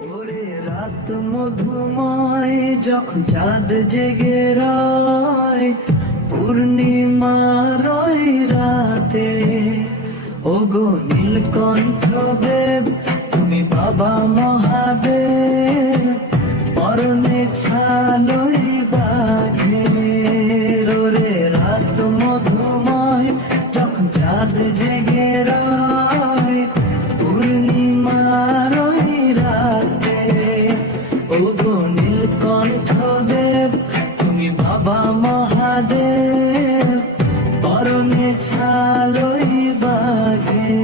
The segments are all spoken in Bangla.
ওরে রাত মধুময় যখন চাঁদ জেগে রয়, পূর্ণিমার ওই রাতে ওগো নীলকণ্ঠ দেব তুমি বাবা মহাদেব, পরনে ছালই বাঘের। ওরে রাত মধুময় যখন চাঁদ জেগে রয়, পূর্ণিমার ওই রাতে ওগো নীলকণ্ঠ দেব তুমি বাবা মহাদেব, পরনে ছালই বাঘে।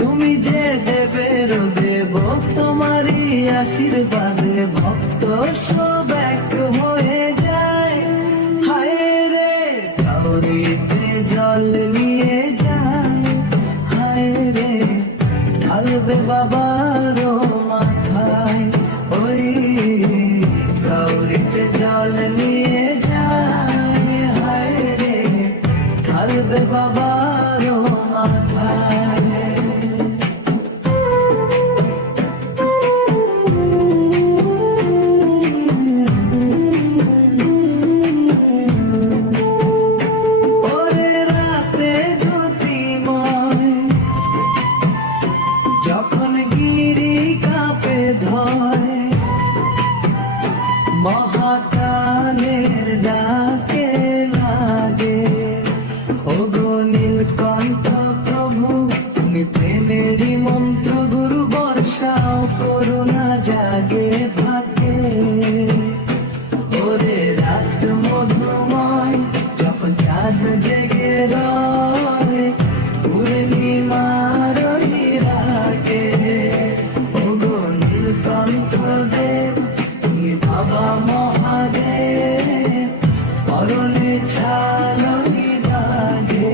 তুমি যে দেবের দেব তোমারই আশীর্বাদে ভক্ত সব এক হয়ে যায়। হায় রে কাউরিতে জল নিয়ে যায়, হায় রে ঢালবে বাবার মাথায়। ওই কাউরিতে জল নিয়ে যায়, হায় রে ঢালবে বাবার মাথায়। ওরে রাতে জ্যোতির্ময় যখন গিরি কাঁপে ধয়, মহাকালের ডাকে লাগে ওগো নীলকণ্ঠ প্রভু তুমি প্রেমেরই মন্ত্র গুরু, বর্ষাও করুণা জাগে ভাগে। ওরে রাত মধুময় যখন চাঁদ জেগে রয়, পূর্ণিমার ওই রাতে ওগো নীলকণ্ঠ দেব তুমি বাবা মহাদেব, পরনে ছালই বাঘে।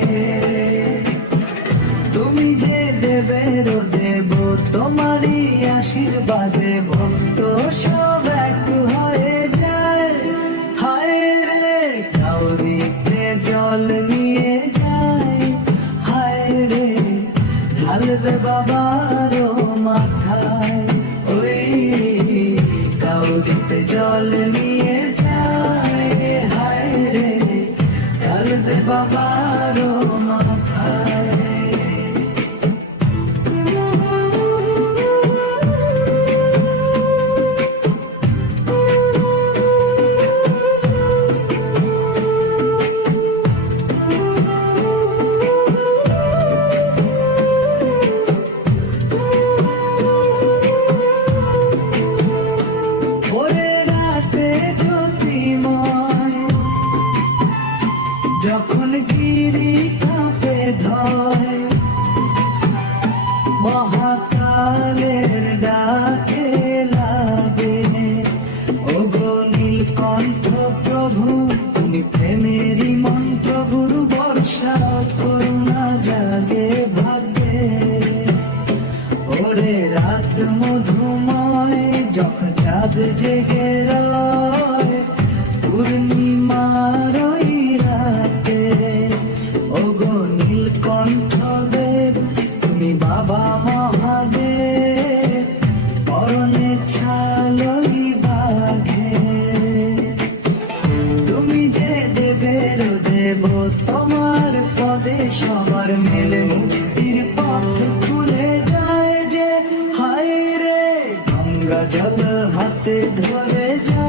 তুমি যে দেবের দেব তোমারই আশীর্বাদে ভক্ত সব এক হয়ে যায়। হায় রে কাউরিতে জল নিয়ে যায়, হায় রে ঢালবে বাবার মাথায়। ওই কাউরিতে জল নিয়ে যায়, হায় রে ঢালবে বাবার মাথায়। ওরে রাতে জ্যোতির্ময় যখন গিরি কাঁপে ধয়, মহাকালের ডাকে লাগে ওগো নীলকণ্ঠ প্রভু তুমি প্রেমেরই মন্ত্র গুরু, বর্ষা করুণা জাগে ভাগ্যে। ওরে রাত মধুময় যখন চাঁদ জেগে রয়, পূর্ণিমার ওই রাতে ওগো নীলকণ্ঠ দেব তুমি বাবা মহাদেব, পরনে ছালই বাঘে। তুমি যে দেবের দেব তোমার পদে সবার মেলে মুক্তির পথ খুলে যায় যে। হায় রে গঙ্গা জল হাতে ধরে যায়,